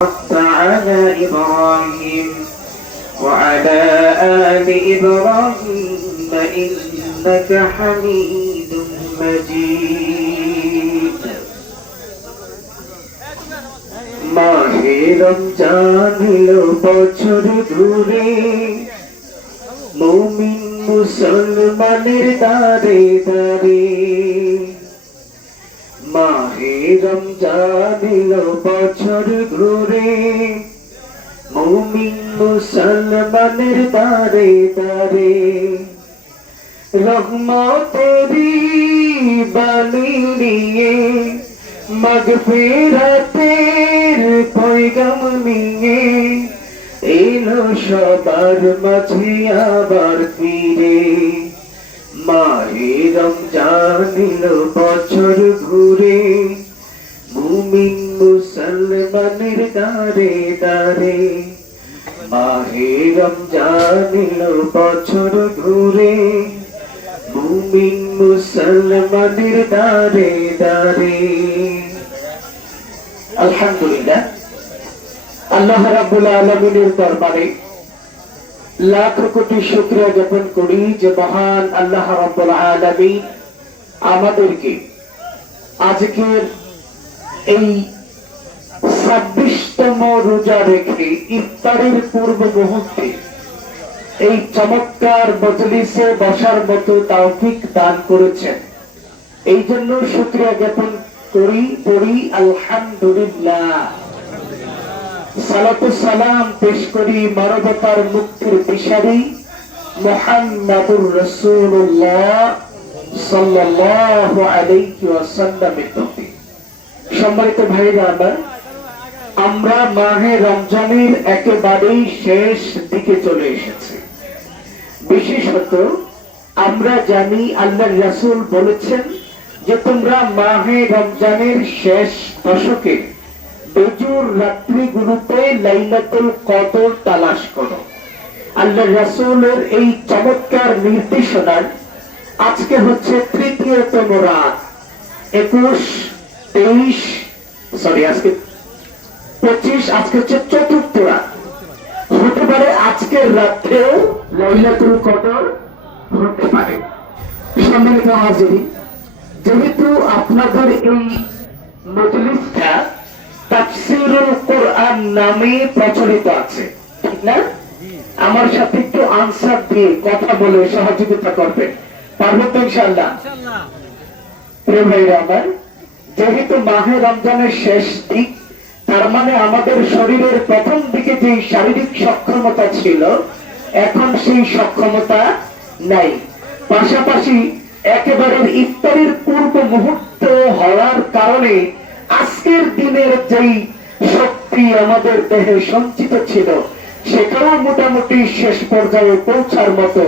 على إبراهيم وعلى آل إبراهيم إنك حميد مجيد মাহে রমজান এলো বছর ঘুরে মুমিন মুসলমানের দারে দারে মাহে রমজান এলো বছর ঘুরে মুমিন মুসলমানের দারে দারে রহমতেরি বাণী নিয়ে মাগফিরাতের পয়গাম নিয়ে এলো সবার মাঝে আবার ফিরে মাহে রমজান এলো বছর ঘুরে মুমিন মুসলমানের দারে দারে মাহে রমজান এলো বছর ঘুরে মুমিন মুসলমানের দারে দারে আলহামদুলিল্লাহ আল্লাহ রাব্বুল আলামিনের দরবারে লাখ কোটি শুকরিয়া জ্ঞাপন করি যে মহান আল্লাহ রাব্বুল আলামিন আমাদেরকে আজকের এই 26তম রোজা রেখে ইফতারের পূর্ব মুহূর্তে এই চমৎকার মজলিসে বসার মতো তৌফিক দান করেছেন। এই জন্য শুকরিয়া জ্ঞাপন করি আলহামদুলিল্লাহ। সালাতু সালাম পেশ করি মানবতার মুক্তির দিশারি মুহাম্মাদুর রাসূলুল্লাহ সাল্লাল্লাহু আলাইহি ওয়াসাল্লামের প্রতি। সম্মানিত ভাইরা আমার, আমরা মাহে রমজানের একেবারেই শেষ দিকে চলে এসেছি। বিশেষত আমরা জানি আল্লাহর রাসূল বলেছেন যে তোমরা মাহে রমজানের শেষ দশকে বেজুর রাত্রিগুলোতে লাইলাতুল কদর তালাশ করো। আল্লাহর রাসূলের এই চমৎকার নির্দেশনার আজকে হচ্ছে তৃতীয়তম রাত, 25 আজকে হচ্ছে চতুর্থ রাত। হতে পারে আজকের রাত্রেও লাইলাতুল কদর হতে পারে। সম্মানিত হাজিরিন, যেহেতু আপনাদের এই মজলিসটা তাফসীরুল কোরআন নামে প্রচলিত আছে, ঠিক না? আমার সাথে একটু আনসার দিয়ে কথা বলে সহযোগিতা করবেন, পারবো তো ইনশাআল্লাহ? প্রিয় ভাইরা আমার, যেহেতু মাহে রমজানের শেষ দিক, তার মানে আমাদের শরীরের প্রথম দিকে যে শারীরিক সক্ষমতা ছিল এখন সেই সক্ষমতা নাই। পাশাপাশি একেবারে ইফতারের পূর্ব মুহূর্ত হওয়ার কারণে আজকের দিনের যেই শক্তি আমাদের দেহে সঞ্চিত ছিল সেটাও মোটামুটি শেষ পর্যায়ে পৌঁছার মতো।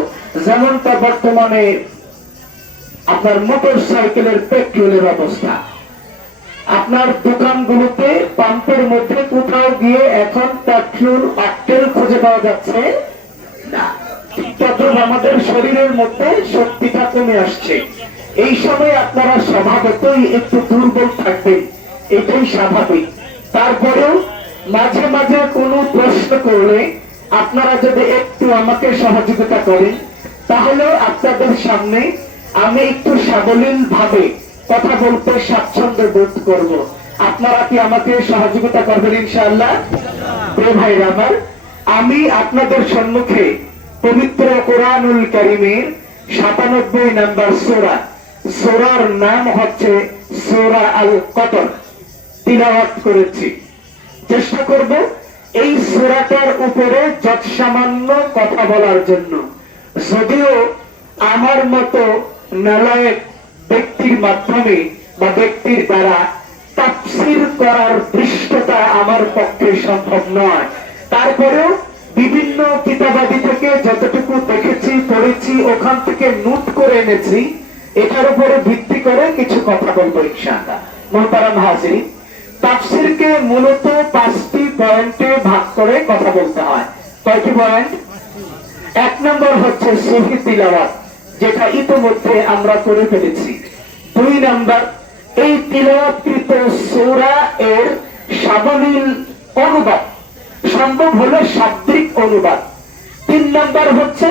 যেমনটা বর্তমানে আপনার মোটর সাইকেলের পেট্রোলের অবস্থা, আপনার দোকানগুলোতে পাম্পের মধ্যে কোথাও গিয়ে এখন পেট্রোল অকটেল খুঁজে পাওয়া যাচ্ছে না। তখন আমাদের শরীরের মধ্যে শক্তিটা কমে আসছে। এই সময় আপনারা স্বভাবতই একটু দুর্বল থাকবেন, এটাই স্বাভাবিক। তারপরেও মাঝে মাঝে কোনো প্রশ্ন করলে আপনারা যদি একটু আমাকে সহযোগিতা করেন তাহলে আপনাদের সামনে আমি একটু সাবলীল ভাবে কথা বলতে স্বাচ্ছন্দ্য বোধ করব। আপনারা কি আমাকে সহযোগিতা করবেন ইনশাআল্লাহ? প্রিয় ভাইরা আমার, আমি আপনাদের সম্মুখে পবিত্র কোরআনুল কারীমের 97 নম্বর সূরা, সূরার নাম হচ্ছে সূরা আল কদর, তিলাওয়াত করেছি। চেষ্টা করব এই সূরাটার উপরে যৎসামান্য কথা বলার জন্য। যদিও আমার মতো নালায়েক ব্যক্তির মাধ্যমে বা ব্যক্তির দ্বারা তাফসীর করার দৃশ্যতা আমার পক্ষে সম্ভব নয়, তারপরেও বিভিন্ন কিতাবাদি থেকে যতটুকু দেখেছি পড়েছি ওখান থেকে নোট করে এনেছি, এটার উপরে ভিত্তি করে কিছু কথা বলবো ইনশাআল্লাহ। মুহতারাম হাজিরিন, তাফসীরকে মূলত 5টি পয়েন্টে ভাগ করে কথা বলতে হয়। কয়টি পয়েন্ট? 1 নম্বর হচ্ছে সহিহ তিলাওয়াত, যেটা ইতিমধ্যে আমরা করে ফেলেছি। 2 নম্বর এই তিলাওয়াতকৃত সূরা এর সাবলীল অনুবাদ, সম্ভব হলে শাব্দিক অনুবাদ। 3 নাম্বার হচ্ছে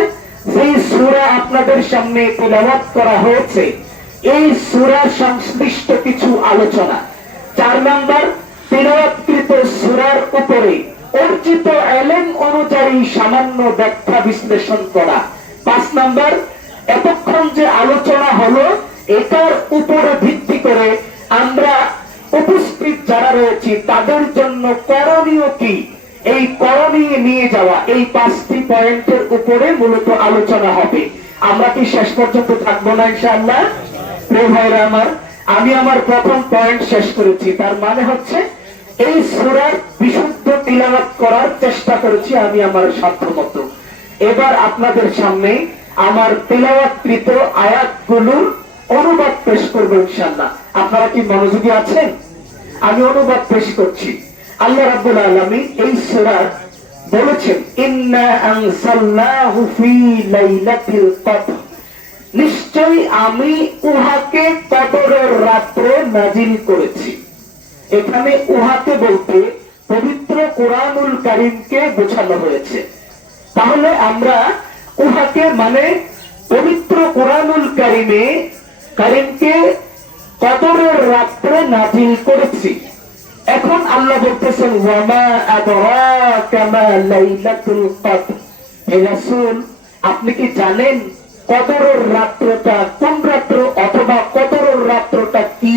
যে সূরা আপনাদের সামনে তেলাওয়াত করা হয়েছে এই সূরা সংশ্লিষ্ট কিছু আলোচনা। 4 নাম্বার তেলাওয়াতকৃত সূরার উপরে অর্জিত ইলম অনুযায়ী সামান্য ব্যাখ্যা বিশ্লেষণ করা। 5 নাম্বার এতক্ষণ যে আলোচনা হলো এটার উপরে ভিত্তি করে আমরা উপস্থিত যারা রয়েছি তাদের জন্য করণীয় কি, এই করণীয় নিয়ে যাওয়া, এই 5টি পয়েন্টের উপরে মূলত আলোচনা হবে। আমরা কি শেষ পর্যন্ত থাকবো না ইনশাআল্লাহ? প্রিয় ভাইরা আমার, আমি আমার প্রথম পয়েন্ট শেষ করেছি। তার মানে হচ্ছে এই সূরার বিশুদ্ধ তিলাওয়াত করার চেষ্টা করেছি আমি আমার সাধ্যমতো। এবার আপনাদের সামনে আমার তিলাওয়াতকৃত আয়াতগুলোর অনুবাদ পেশ করবো ইনশাআল্লাহ। আপনারা কি মনোযোগী আছেন? আমি অনুবাদ পেশ করছি। আল্লাহ রাব্বুল আলামিন এই সূরা বলেছেন, ইন্না আনসালনাহু ফি লাইলাতিল কদর, নিশ্চয়ই আমি উহাকে কদরের রাত্রে নাজিল করেছি। এখানে উহাকে বলতে পবিত্র কোরআনুল কারীমকে বোঝানো হয়েছে। তাহলে আমরা উহাকে মানে পবিত্র কোরআনুল কারীমকে কদরের রাত্রে নাজিল করেছি। এখন আল্লাহ বলতেছেন, ওয়ামা আদরাকা মা লাইলাতুল কদর, হে রাসূল আপনি কি জানেন কদরের রাত্রটা কোন রাত্র, অথবা কদরের রাত্রটা কি?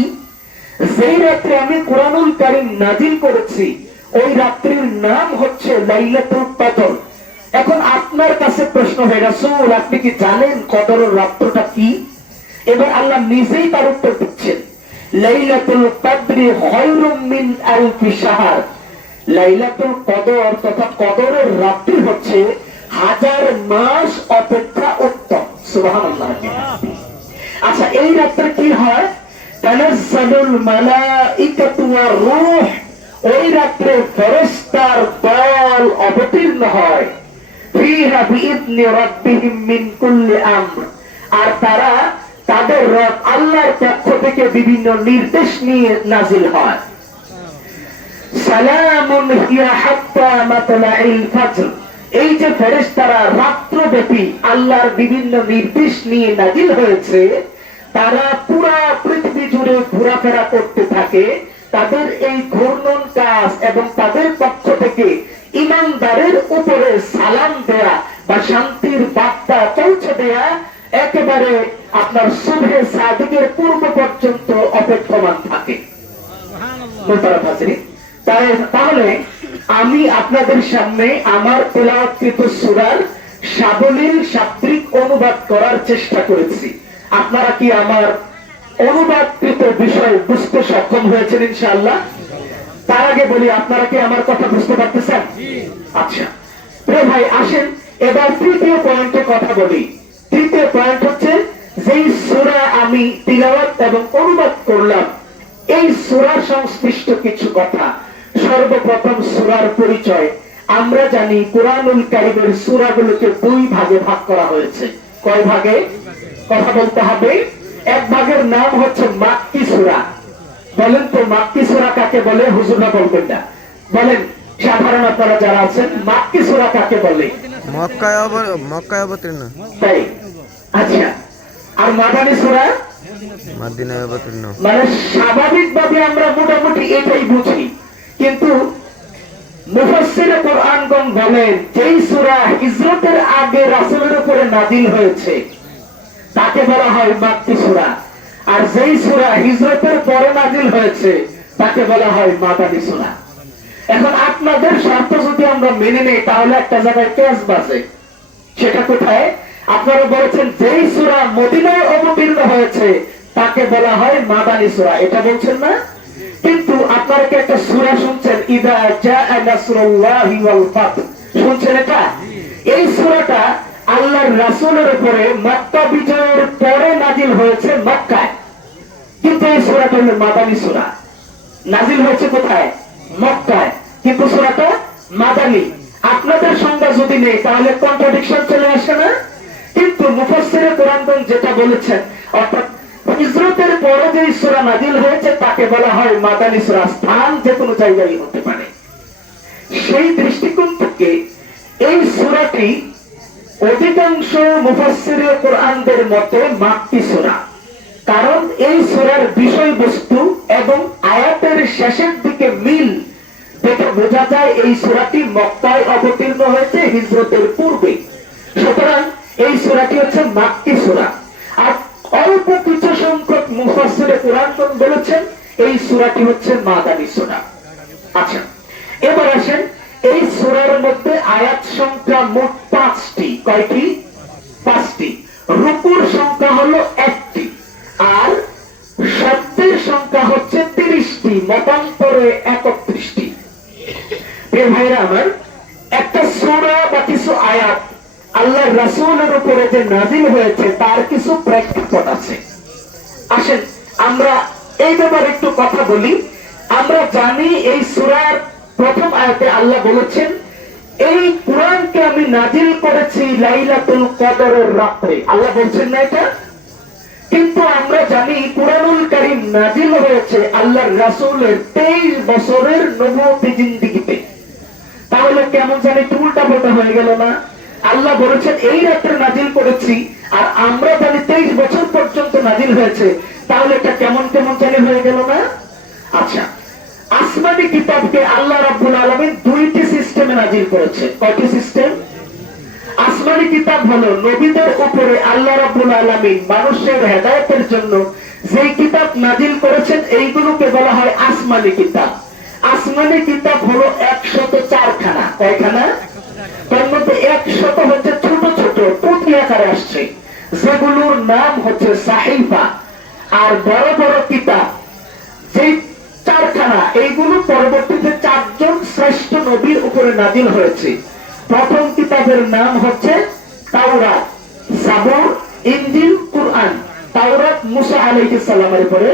যেই রাত্রে আমি কোরআনুল কারীম নাজিল করেছি ওই রাত্রির নাম হচ্ছে লাইলাতুল কদর। এখন আপনার কাছে প্রশ্ন, হে রাসূল আপনি কি জানেন কদরের রাত্রটা কি? এবার আল্লাহ নিজেই তার উত্তর দিচ্ছেন, লাইলাতুল কদরি খায়রুম মিন আলফি শাহর, লাইলাতুল কদর তথা কদরের রাত্রি হচ্ছে 1000 মাস অপেক্ষা উত্তম। সুবহানাল্লাহ। আচ্ছা, এই রাত্রে কি হয়? তানাজ্জালুল মালাইকাতু ওয়ার রূহ, ওই রাত্রে ফেরেশতার দল অবতীর্ণ হয়। ফিহা বিইذনি রাব্বিহিম মিন কুল্লি আমর, আর তারা তাদের রব আল্লাহর পক্ষ থেকে বিভিন্ন নির্দেশ নিয়ে নাজিল হয়। সালামুন হিয়া হাত্তা মাতলাইল ফজর, এই যে ফেরেশতারা রাত্রব্যাপী আল্লাহর বিভিন্ন নির্দেশ নিয়ে নাজিল হয়েছে, তারা পুরা পৃথিবী জুড়ে ঘোরাফেরা করতে থাকে। তাদের এই ঘূর্ণন কাজ এবং তাদের পক্ষ থেকে ঈমানদারের উপরে সালাম দেয়া বা শান্তির বার্তা পৌঁছে দেয়া একেবারে আপনার সুবহে সাদিকের পূর্ব পর্যন্ত অপেক্ষমান থাকে। তাহলে আমি আপনাদের সামনে আমার তেলাওয়াতকৃত সূরার সাবলীল শাব্দিক অনুবাদ করার চেষ্টা করেছি। আপনারা কি আমার অনুবাদকৃত বিষয় বুঝতে সক্ষম হয়েছেন ইনশাআল্লাহ? তার আগে বলি, আপনারা কি আমার কথা বুঝতে পারতেছেন? আচ্ছা প্রিয় ভাই, আসেন এবার তৃতীয় পয়েন্টে কথা বলি। তৃতীয় পয়েন্ট হচ্ছে, যেই সূরা আমি তিলাওয়াত এবং অনুবাদ করলাম এই সূরা সংশ্লিষ্ট কিছু কথা। সর্বপ্রথম সূরার পরিচয়। আমরা জানি কোরআনুল কারীমের সূরাগুলোকে 2 ভাগে ভাগ করা হয়েছে। কয় ভাগে? কথা বলতে হবে। এক ভাগের নাম হচ্ছে মাক্কি সূরা। বলেন তো মাক্কি সূরা কাকে বলে? হুজুররা বলবেন না, বলেন সাধারণ আপনারা যারা আছেন, মাক্কি সূরা কাকে বলে? মক্কায় অবতীর্ণ। তাই? আচ্ছা, আর মাদানী সূরা? মদিনায় অবতীর্ণ। মানে স্বাভাবিকভাবে আমরা মোটামুটি এটাই বুঝি, কিন্তু মুফাসসিরে কোরআনগণ বলেন যেই সূরা হিজরতের আগে রাসূলের উপরে নাযিল হয়েছে তাকে বলা হয় মাক্কি সূরা, আর যেই সূরা হিজরতের পরে নাযিল হয়েছে তাকে বলা হয় মাদানী সূরা। এখন আপনাদের শর্ত যদি আমরা মেনে নেই তাহলে একটা জায়গায় কেস বাজে। সেটা কোথায়? আপনারা বলেছেন যেই সূরা মদিনায় অবতীর্ণ হয়েছে তাকে বলা হয় মাদানী সূরা, এটা বলছেন না? কিন্তু আপনারা কি একটা সূরা শুনছেন, ইযা জাআ নাসরুল্লাহি ওয়াল ফাত? শুনছেন এটা? এই সূরাটা আল্লাহর রাসূলের উপরে মক্কা বিজয়ের পরে নাযিল হয়েছে মক্কায়, কিন্তু এই সূরাটা হলো মাদানী সূরা। নাযিল হয়েছে কোথায়? মক্কায়, কিন্তু সূরাটা মাদানী। আপনাদের সংজ্ঞা যদি নেই তাহলে কন্ট্রাডিকশন চলে আসে না? কিন্তু মুফাসসিরে কোরআনগণ যেটা বলেছেন, অর্থাৎ হিজরতের পরে যে সূরা নাযিল হয়েছে তাকে বলা হয় মাদানী সূরা। স্থান যে কোনো জায়গায় হতে পারে। সেই দৃষ্টিকোণ থেকে এই সূরাটি অধিকাংশ মুফাসসিরে কোরআনদের মতে মাক্কি সূরা। কারণ এই সূরার বিষয়বস্তু এবং আয়াতের শেষের দিকে মিল দেখে বোঝা যায় এই সূরাটি মক্কায় অবতীর্ণ হয়েছে হিজরতের পূর্বে। সুতরাং এই সূরাটি হচ্ছে মাক্কি সূরা। আর অল্প কিছু সংখ্যক মুফাসসিরে কোরআনগণ বলেছেন এই সূরাটি হচ্ছে মাদানী সূরা। আচ্ছা, এবার আসেন এই সূরার মধ্যে আয়াত সংখ্যা মোট 5টি। কয়টি? 5টি। রুকুর সংখ্যা হলো 1টি, আর শব্দের সংখ্যা হচ্ছে 30টি, মতান্তরে 31টি। প্রিয় ভাইরা আমার, একটা সূরা বা কিছু আয়াত আল্লাহর রাসূলের উপরে যে নাযিল হয়েছে তার কিছু প্রেক্ষাপট আছে। আসেন আমরা এই ব্যাপারে একটু কথা বলি। আমরা জানি এই সূরার প্রথম আয়াতে আল্লাহ বলেছেন, এই কুরআনকে আমি নাযিল করেছি লাইলাতুল কদরের রাতে। আল্লাহ বলছেন না এটা? কিন্তু আমরা জানি কুরআনুল কারীম নাযিল হয়েছে আল্লাহর রাসূলের 23 বছরের নবুয়তি জিন্দেগিতে। তাহলে কেমন জানি একটু উল্টাপাল্টা হয়ে গেল না? আল্লাহ বলেছেন এই রাতে নাযিল করেছি, আর আমরা জানি 23 বছর পর্যন্ত নাযিল হয়েছে। তাহলে এটা কেমন কেমন জানি হয়ে গেল না? আচ্ছা, আসমানি কিতাবকে আল্লাহ রাব্বুল আলামিন 2টি সিস্টেমে নাযিল করেছে। কয়টি সিস্টেম? আসমানি কিতাব হলো নবীদের উপরে আল্লাহ রাব্বুল আলামিন মানুষের হেদায়েতের জন্য যেই কিতাব নাযিল করেছেন এইগুলোকে বলা হয় আসমানি কিতাব। আসমানি কিতাব হলো 104 খানা। কয়খানা? তার মধ্যে 100 হচ্ছে ছোট ছোট পুঁথি আকারে আসছে, যেগুলোর নাম হচ্ছে সাহিফা। আর বড় বড় কিতাব যেই 4খানা, এইগুলো পরবর্তীতে 4 জন শ্রেষ্ঠ নবীর উপরে নাযিল হয়েছে। প্রথম কিতাবের নাম হচ্ছে তাওরাত, জাবুর, ইনজিল, কুরআন। তাওরাত মুসা আলাইহিস সালামের উপরে,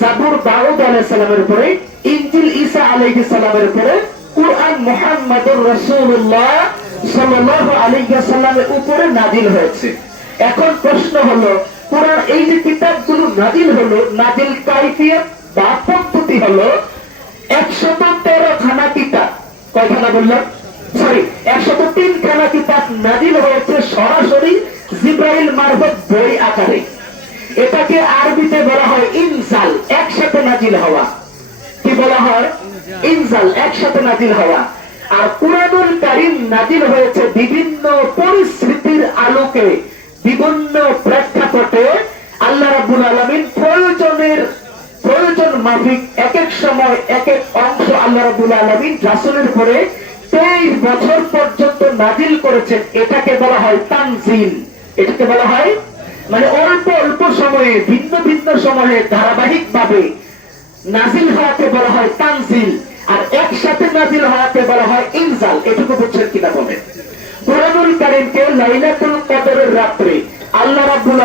জাবুর দাউদ আলাইহিস সালামের উপরে, ইনজিল ঈসা আলাইহিস সালামের উপরে, কুরআন মুহাম্মদুর রাসূলুল্লাহ সাল্লাল্লাহু আলাইহি ওয়াসাল্লামের উপরে নাযিল হয়েছে। এখন প্রশ্ন হলো, কুরআন এই যে কিতাবগুলো নাযিল হলো, নাযিল কাইফিয়ত বা পদ্ধতি হলো 113 খানা কিতাব। কয়খানা বললাম? সরি, 103 খানা কিতাব নাযিল হয়েছে সরাসরি জিবরাইল মারফত বই আকারে। এটাকে আরবিতে বলা হয় ইনজাল, একসাথে নাযিল হওয়া। কি বলা হয়? ইনজাল, একসাথে নাযিল হওয়া। আর কুরআনুল কারীম নাযিল হয়েছে বিভিন্ন পরিস্থিতির আলোকে, বিভিন্ন প্রেক্ষাপটে। আল্লাহ রাব্বুল আলামিন প্রয়োজন মাফিক এক এক সময় এক এক অংশ আল্লাহ রাব্বুল আলামিন রাসূলের উপরে 23 বছর পর্যন্ত নাযিল করেছেন। এটাকে বলা হয় তানজিল। এটাকে বলা হয় মানে অল্প অল্প সময়ে ভিন্ন ভিন্ন সময়ে ধারাবাহিক ভাবে নাযিল হওয়াকে বলা হয় তানজিল, আর একসাথে নাযিল হওয়াকে বলা হয় ইনজাল। এটুকু বুঝছেন কিনা বলেন? কুরআনুল কারীমকে লাইলাতুল কদরের রাতে আল্লাহ রাব্বুল